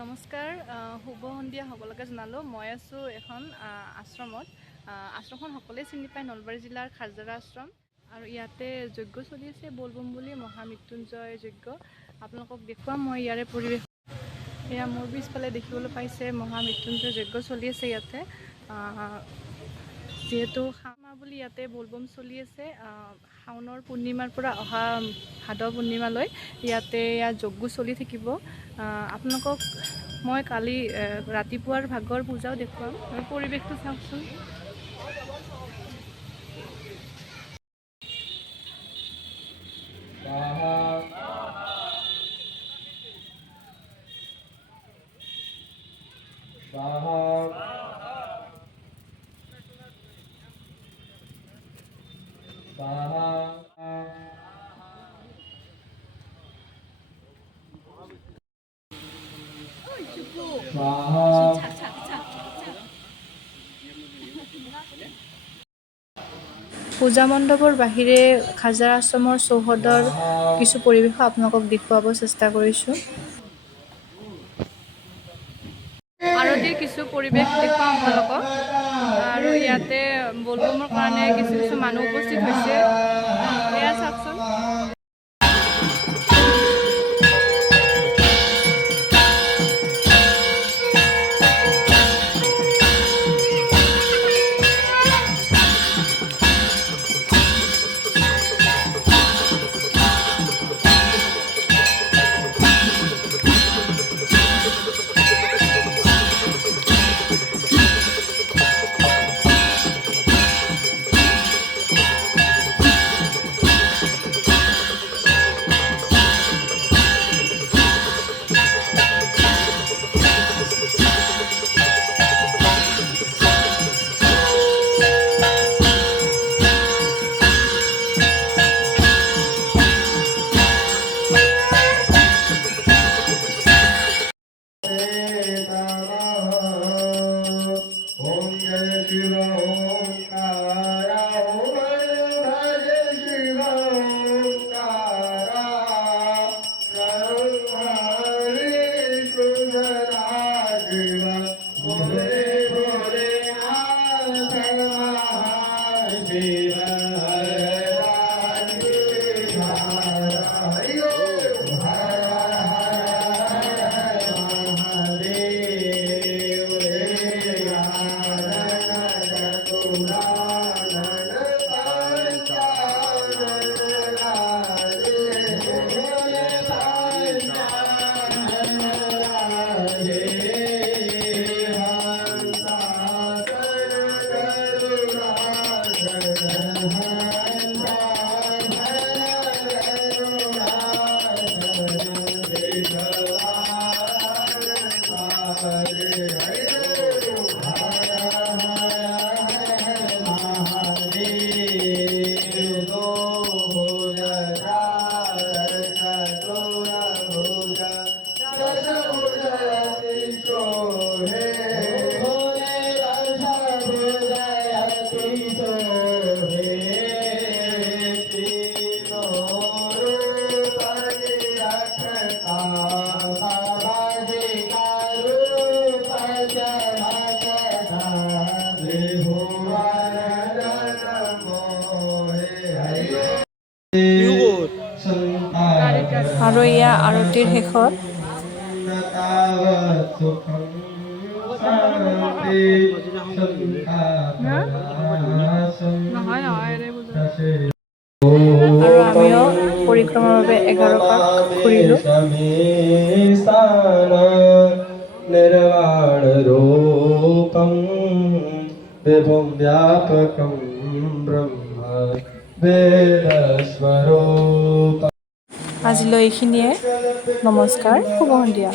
নমস্কাৰ, শুভ সন্ধিয়া সকলোকে জনালোঁ। মই আছোঁ এখন আশ্ৰমত। আশ্ৰমখন সকলোৱে চিনি পায়, নলবাৰী জিলাৰ খাৰজাৰা আশ্ৰম। আৰু ইয়াতে যজ্ঞ চলি আছে, বলবম বুলি মহামৃত্যুঞ্জয় যজ্ঞ। আপোনালোকক দেখুৱাম মই ইয়াৰে পৰিৱেশ। এয়া মোৰ পিছফালে দেখিবলৈ পাইছে মহামৃত্যুঞ্জয় যজ্ঞ চলি আছে ইয়াতে। যিহেতু শাওণ মাহ বুলি ইয়াতে বলবম চলি আছে, শাওণৰ পূৰ্ণিমাৰ পৰা অহা ভাদ পূৰ্ণিমালৈ ইয়াতে যজ্ঞ চলি থাকিব। আপোনালোকক মই কালি ৰাতিপুৱাৰ ভাগৰ পূজাও দেখুৱাম। পৰিৱেশটো চাওকচোন। পূজা মণ্ডপৰ বাহিৰে খাৰজাৰা আশ্ৰমৰ চৌহদৰ কিছু পৰিৱেশ আপোনালোকক দেখুৱাব চেষ্টা কৰিছোঁ। আৰতিৰ কিছু পৰিৱেশ দেখুৱাম আপোনালোকক। আৰু ইয়াতে বলবমৰ কাৰণে কিছু মানুহ উপস্থিত হৈছে। এয়া চাওকচোন। আৰু এয়া আৰতিৰ শেষত আৰু আমিও পৰিক্ৰমাৰ বাবে 11 পাক ঘূৰিলোঁ। निर्वाण रूपं विभुं व्यापकं ब्रह्म वेदस्वरूपम्। আজিলৈ এইখিনিয়ে। নমস্কাৰ, শুভ সন্ধিয়া।